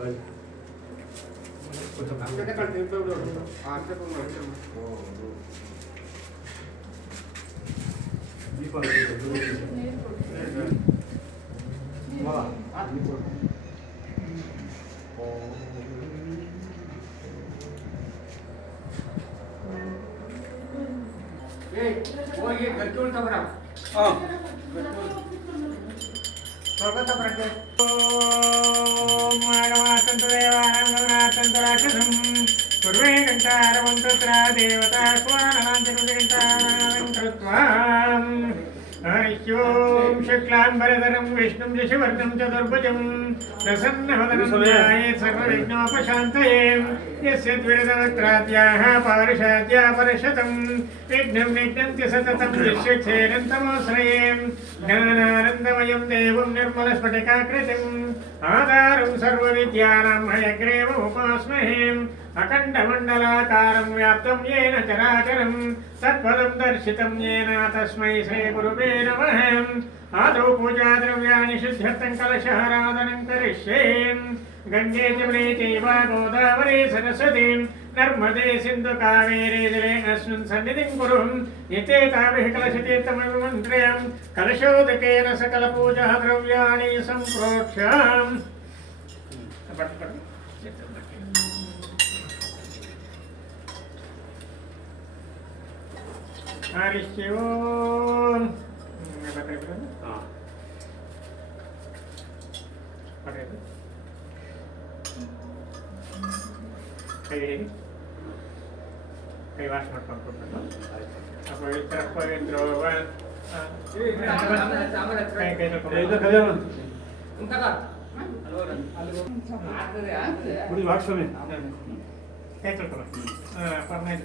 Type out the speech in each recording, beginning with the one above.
ಹೋಗಿ ಗಟ್ಟಿ ತಗೋರ पूर्वे घंटारवंतत्रा देवता हरिओं शुक्लांबरधरं विष्णुं शशिवर्णं चतुर्भुजं प्रसन्नवदनं ध्यायेत् सर्वविघ्नोपशान्तये यस्य द्विरदवक्त्राद्याः पारुषाद्या परशतं विघ्नं विघ्नन्ति सततं विश्वक्षेणन्तमाश्रये ज्ञानानन्दमयं देवं निर्मलस्फटिकाकृतिम् आधारं सर्वविद्यानां हयग्रीवमुपास्महे अखण्डमण्डलाकारं व्याप्तं येन चराचरं तत्पदं दर्शितं येन तस्मै श्रीगुरुवे नमः। आदौ पूजाद्रव्याणि शुद्ध्यर्थं कलशहाराधनं करिष्ये। गङ्गे जमुने चैव गोदावरी सरस्वती नर्मदे सिन्धु कावेरी जले अस्मिन् सन्निधिं कुरु यतेताभिः कलशतीर्थमभिमन्त्र्यं कलशोदकेन सकलपूजाद्रव्याणि सम्प्रोक्ष्य। हरिओं कई वाश पवित्र पवित्र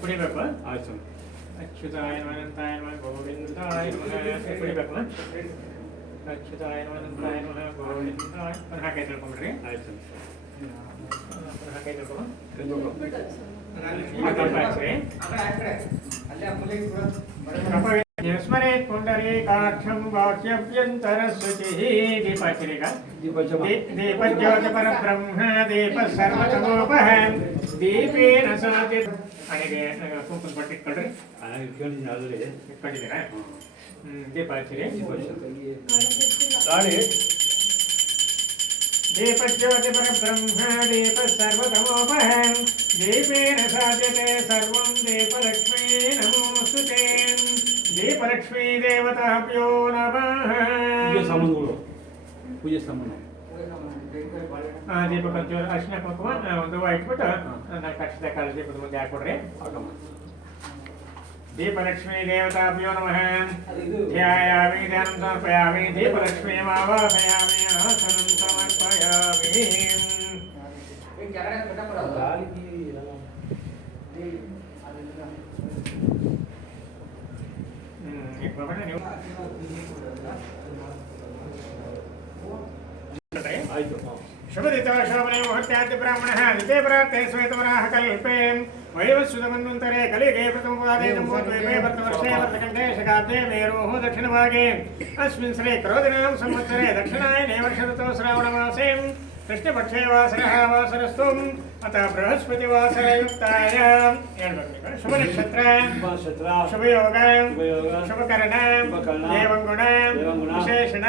ಕುಡಿಬೇಕು ಅಚ್ಯುತಾಯ ಅನಂತಾಯ ನಮಃ ಗೋವಿಂದಾಯ ನಮಃ ಕುಡಿಬೇಕು ಅಚ್ಯುತಾಯ ಅನಂತಾಯ ನಮಃ ಗೋವಿಂದಾಯ ಹಾಕಿ ತಿಳ್ಕೊಂಡ್ರಿ ಆಯ್ತು ಹಾಕಿ स्मरेत् पुण्डरीकाक्षं बाह्यभ्यन्तरशुचिः दीपाचरिका दीपज्योतिपरब्रह्म दीपः सर्वतमोपः दीपेन सति अनेके कुंकुम बट्टे इट्ಕೊಳ್ರಿ ಇಟ್ಕೊಂಡಿದ್ದೀರಾ ದೀಪಾಚರಿ ಗಾಳಿ दीपज्योतिपरब्रह्म दीपः सर्वतमोपः दीपेन साध्यते सर्वं दीपलक्ष्मी नमोस्तुते दीपलक्ष्मी देवताभ्यो नमः। पूजे सामान दीपक अरिशिನ ಕುಂಕುಮ ಒಂದು ಇಟ್ಬಿಟ್ಟು ನಾಲ್ಕು ಅಕ್ಷತೆ ಕಾಳು ದೀಪದ ಮುಂದೆ ಹಾಕೊಡ್ರಿ। दीपलक्ष्मी देवताभ्यो नमः। ध्यायामि ध्यानं समर्पयामि दीपलक्ष्मीम् आवाहयामि आसनं समर्पयामि। शुभदितो शोभने मुहूर्त्याद्य ब्राह्मणः दिते प्राप्ते श्वेतवराह कल्पे वैवस्वतमन्वन्तरे कलिगे प्रथमपादे नमोद्वीपे वर्तवर्षे वर्तकण्ठे शकाब्दे मेरोः दक्षिणभागे अस्मिन् श्री क्रोधिनां संवत्सरे दक्षिणायने वर्षऋतौ श्रावणमासे कृष्णपक्षे वासरः वासरस्तु अतः बृहस्पतिवासरयुक्ताय शुभनक्षत्र शुभयोग शुभकर्ण देवंगुण विशेषण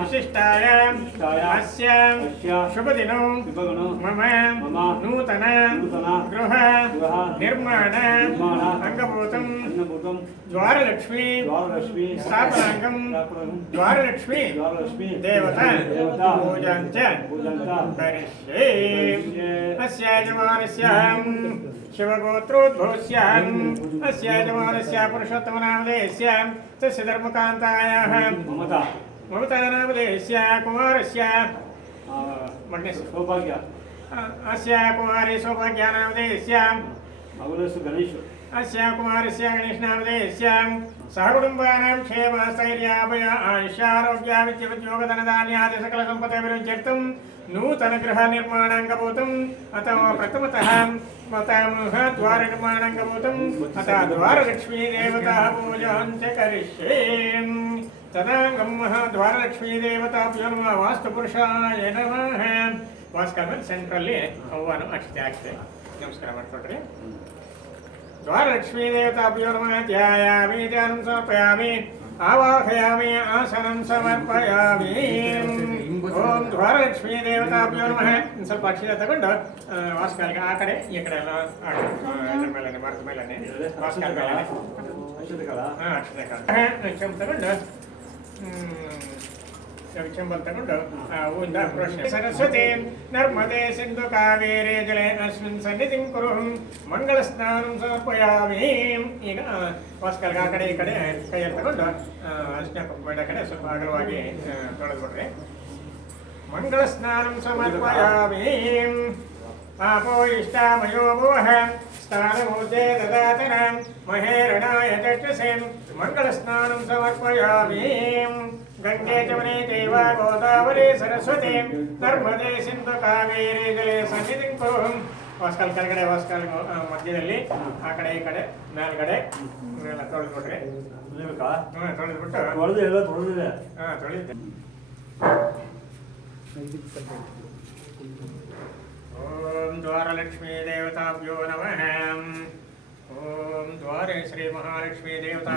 विशिष्टाय अस्य शुभदिनो मम नूतन गृह निर्माण अंगभूतं द्वारलक्ष्मी स्थापनांगं द्वारलक्ष्मी देवता पूजाञ्च करिष्ये। अस्य यजमानस्य शिवगोत्रोद्भवस्य अस्य यजमानस्य पुरुषोत्तमनामधेयस्य तस्य धर्मकान्तायाः ममतानामधेयस्य कुमारस्य सौभाग्य अस्य कुमारी सौभाग्यानामधेयस्य अस्य कुमारस्य गणेशनामधेयस्य सहकुटुम्बानां क्षेम स्थैर्याभय आयुष्यारोग्याविद्योगधनधान्यादि सकलसम्पत्तिभिरुच्यर्थं नूतनगृहनिर्माणाङ्गभूतम् अथवा प्रथमतः मतामः द्वारनिर्माणाङ्गभूतम् अतः द्वारलक्ष्मीदेवताः पूजां च करिष्ये। तदाङ्गं द्वारलक्ष्मीदेवताभ्यो नमः। वास्तुपुरुषाय नमः। ವಾಸ್ಕಲ್ ಮೇಲೆ ಸೆಂಟ್ರಲ್ಲಿ ಹೂವನ್ನು ಅಷ್ಟೇ ಹಾಕ್ತೆ ನಮಸ್ಕಾರ ಮಾಡ್ಕೊಳ್ರಿ ದ್ವಾರಲಕ್ಷ್ಮೀ ದೇವತಾಭ್ಯೋ ನಮಃ ಧ್ಯಾಯಾಮಿ ಧ್ಯಾನಂ ಸಮರ್ಪಯಾಮಿ ಆವಾಹಯಾಮಿ ಆಸನಂ ಸಮರ್ಪಯಾಮಿ ಓಂ ದ್ವಾರಲಕ್ಷ್ಮೀ ದೇವತಾಭ್ಯೋ ನಮಃ ಸ್ವಲ್ಪ ಅಕ್ಷರ ತಗೊಂಡು ವಾಸ್ಕಲ್ಗೆ ಆ ಕಡೆ ಈ ಕಡೆ ಎಲ್ಲ ಮೇಲೆ ಮರದ ಮೇಲೆ ವಾಸ್ಕಲ್ ಮೇಲೆ ಅಕ್ಷತೆ ಕಾಲ ತಗೊಂಡು ಚಂಬಲ್ ತಗೊಂಡು ಹೂವಿಂದ ಪ್ರಶ್ನೆ ಸರಸ್ವತಿ ನರ್ಮದೆ ಸಿಂಧು ಕಾವೇರಿ ಜಲೆ ಅಸ್ಮಿನ್ ಸನ್ನಿಧಿಂ ಕುರು ಮಂಗಳ ಸ್ನಾನಂ ಸಮರ್ಪಯಾಮಿ ಈಗ ವಾಸ್ಕಲ್ಗೆ ಆ ಕಡೆ ಈ ಕಡೆ ಕೈಯಲ್ಲಿ ತಗೊಂಡು ಅರ್ಶಿನ ಕುಂಕುಮ ಕಡೆ ಸ್ವಲ್ಪ ಅಗಲವಾಗಿ ತೊಳೆದ್ಬಿಟ್ರೆ ಮಂಗಳ ಸ್ನಾನಂ ಸಮರ್ಪಯಾಮಿ ಪಾಪೋ ಇಷ್ಟಾಮಯೋ ಮೋಹ ಸ್ಥಾನಮೂರ್ತೆ ದದಾತನ ಮಹೇರಣಾಯ ಚಕ್ಷಸೆ ಮಂಗಳ ಸ್ನಾನಂ ಸಮರ್ಪಯಾಮಿ ಗಂಗೆ ಜಮನೆ ಚೈವ ಗೋದಾವರಿ ಸರಸ್ವತಿ ನರ್ಮದೆ ಸಿಂಧು ಕಾವೇರಿ ಜಲೆ ಸನ್ನಿಧಿಂ ಕುರು ವಾಸ್ಕಲ್ ಕೆಳಗಡೆ ವಾಸ್ಕಲ್ ಮಧ್ಯದಲ್ಲಿ ಆ ಕಡೆ ಈ ಕಡೆ ಮೇಲ್ಗಡೆ ಎಲ್ಲ ತೊಳೆದ್ಬಿಟ್ರೆ ತೊಳೆದ್ಬಿಟ್ಟು ತೊಳೆದಿದ್ದೆ ಓಂ ದ್ವಾರಲಕ್ಷ್ಮೀ ದೇವತಾಭ್ಯೋ ನಮಃ ಓಂ ದ್ವಾರೆ ಶ್ರೀ ಮಹಾಲಕ್ಷ್ಮೀ ದೇವತಾ